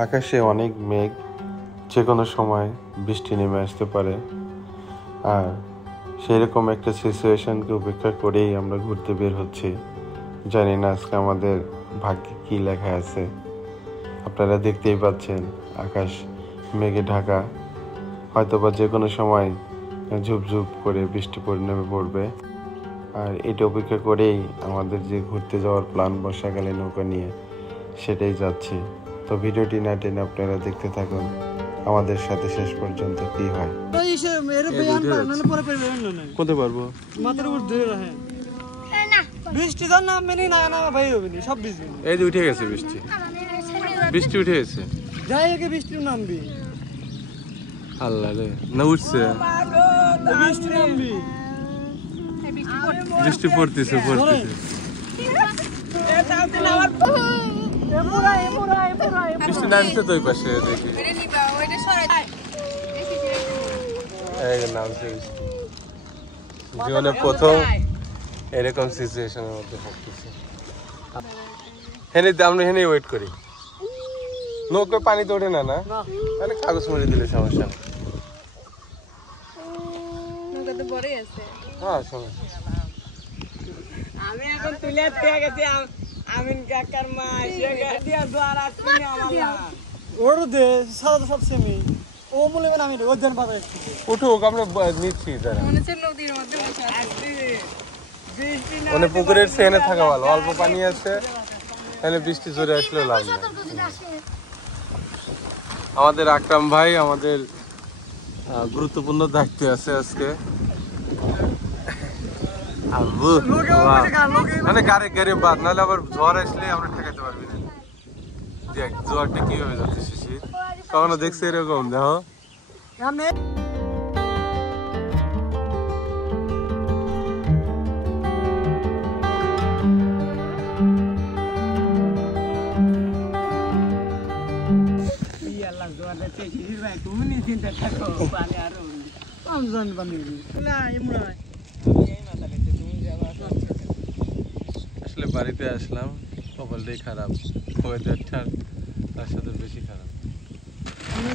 আকাশে অনেক মেঘ, যে কোনো সময় বৃষ্টি নেমে আসতে পারে। আর সেরকম একটা সিচুয়েশনকে উপেক্ষা করেই আমরা ঘুরতে বের হচ্ছি। জানি না আজকে আমাদের ভাগ্যে কী লেখা আছে। আপনারা দেখতেই পাচ্ছেন আকাশ মেঘে ঢাকা, হয়তোবা যে কোনো সময় ঝুপঝুপ করে বৃষ্টি নেমে পড়বে। আর এটা অপেক্ষা করেই আমাদের যে ঘুরতে যাওয়ার প্ল্যান বর্ষাকালে নৌকা নিয়ে, সেটাই যাচ্ছি। তো ভিডিওটি না টেনে আপনারা দেখতে থাকুন আমাদের সাথে শেষ পর্যন্ত কি হয়। করতে পারবো মাথার উপর ধরে রাখেন, বৃষ্টি তো নামবে না, না ভাই হবে না, সব ভিজবে। এই যে উঠে গেছে বৃষ্টি, বৃষ্টি উঠে গেছে, যাই আগে বৃষ্টি নামবি। আল্লাহ রে, না উঠছে বৃষ্টি নামবি, বৃষ্টি পড়তেছে পড়তেছে। বৃষ্টি নামছে তো ওই পাশে দেখি, নামছে বৃষ্টি। জীবনে প্রথম এরকম সিচুয়েশনের মধ্যে পড়তেছি। আমরা হেনে ওয়েট করি, নৌকা পানি তো ওঠে না, না তাহলে কাগজ মুড়ে দিলে সমস্যা নেই। হ্যাঁ সমস্যা। আমি এখন তুলে দিয়ে গেছি আমিন কাকার মা দিয়া দ্বার আসনি আমালা ওর দে সাদা সব সেমি ও বলে আমি ওই দেন পাতা উঠুক, আমরা নিচ্ছি দাঁড়া। মনে হচ্ছে নদীর মধ্যে বসে আছি, বৃষ্টি না মানে পুকুরের সেনে থাকা ভালো, অল্প পানি আছে, তাহলে বৃষ্টি জোরে আসলে লাভ নেই। আমাদের আকরাম ভাই আমাদের গুরুত্বপূর্ণ দায়িত্ব আছে আজকে। মানে গাড়ি গাড়ি বাদ, নাহলে আবার ঝড় আসলে আমরা ঠেকাতে পারবি না। দেখ ঝড়টা কিভাবে যাচ্ছে শিশির, কখনো দেখছে এরকম? দেখো তুমি চিন্তা থাকো পানি আরো আসলে বাড়িতে আসলাম, কপালটাই খারাপ, ওয়েদারটা তার সাথে বেশি খারাপ।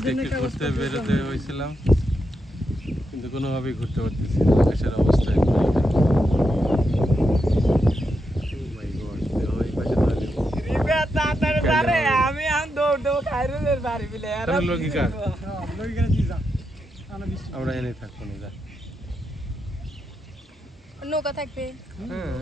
দেখতে ঘুরতে বেরোতে হয়েছিলাম, কিন্তু কোনোভাবেই ঘুরতে পারতেছি না, আকাশের অবস্থা আমি দৌড় দেবো খাইরুলের বাড়ি বিলে আমরা এনে থাকবো না, নৌকা থাকবে। হ্যাঁ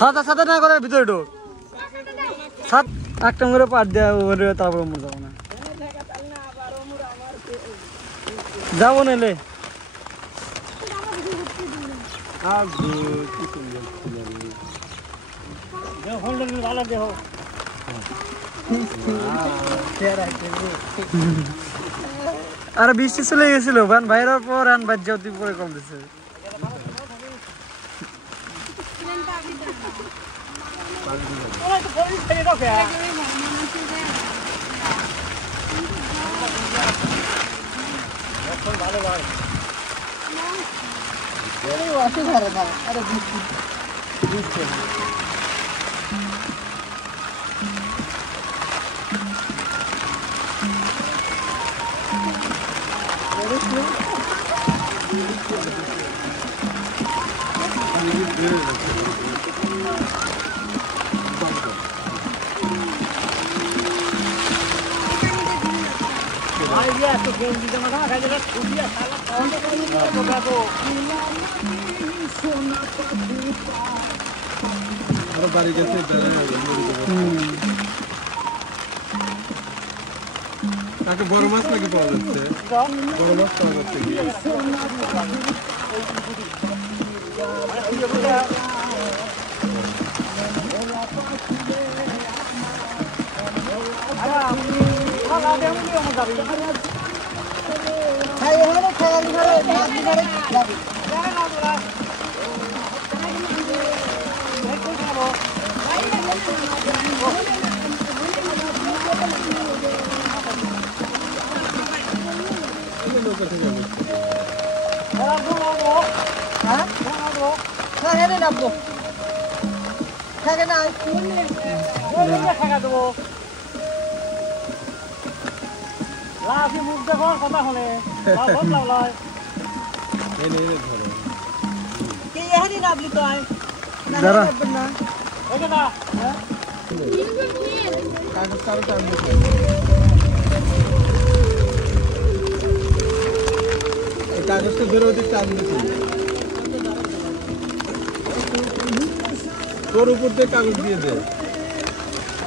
সাদা সাদা না করে ভিতরে ঢোক সাত একটা করে পাট দেওয়া ওরে তারপর মরে যাবো না যাবো নাহলে ভালো দেহ আরে বৃষ্টি চলে গেছিল বান বাইরের পর আন বাদ যাও তুই পরে কম দিছে বাড়ি গেছে তাকে বড় মাছ নাকি পাওয়া যাচ্ছে বড় মাছ পাওয়া যাচ্ছে কি কথা হলে কাগজটা বেরোতে টান দিচ্ছি তোর উপর দিয়ে কাগজ দিয়ে দে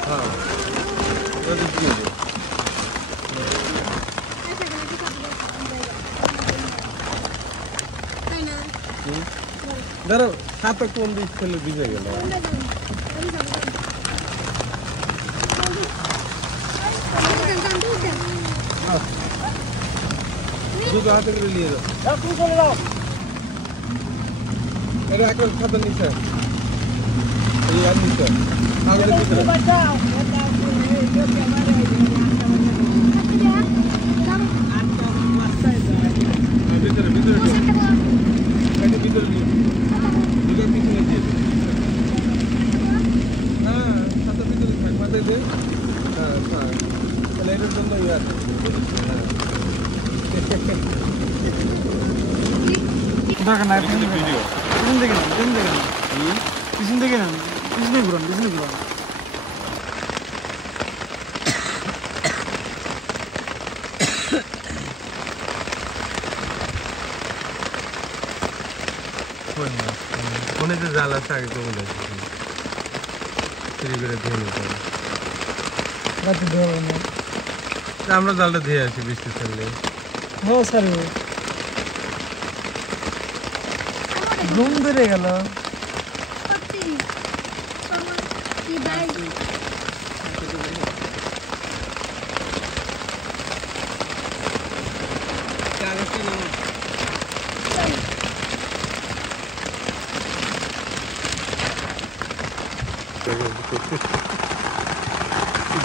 হ্যাঁ কাগজ দিয়ে দে ধরো হাতে কোন দিক ফেলে ভিজে গেল দুটো হাতে করে নিয়ে যাও তুই চলে যাও এটা একবার খাতা নিচে এই আর নিচে কাগজের ভিতরে ভিতরে ভিতরে এটা ভিতরে নিয়ে দুটো পিছনে দিয়ে হ্যাঁ খাতা ভিতরে থাক মাথায় দে হ্যাঁ হ্যাঁ তাহলে এটার জন্য ইয়ে আছে দেখা নাই পিছন থেকে না পিছন থেকে না পিছনে ঘুরান ফোনে যে জাল আছে আগে কমে যাচ্ছে করে ধুয়ে নিতে হবে আমরা জালটা ধুয়ে আসি বৃষ্টি ছাড়লে হ্যাঁ স্যার ঘুম ধরে গেল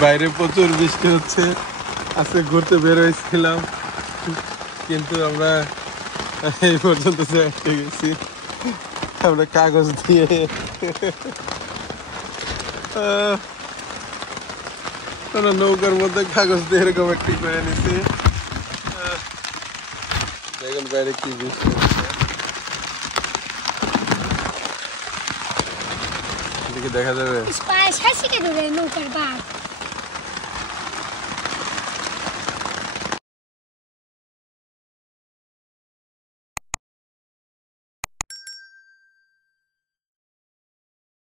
বাইরে প্রচুর বৃষ্টি হচ্ছে আজকে ঘুরতে বের হয়েছিলাম কিন্তু আমরা এই পর্যন্ত আটকে গেছি আমরা কাগজ দিয়ে নৌকার মধ্যে কাগজ দিয়ে এরকম একটি করে নিছি দেখুন বাইরে কি বৃষ্টি হচ্ছে দেখা যাবে নৌকার বাঘ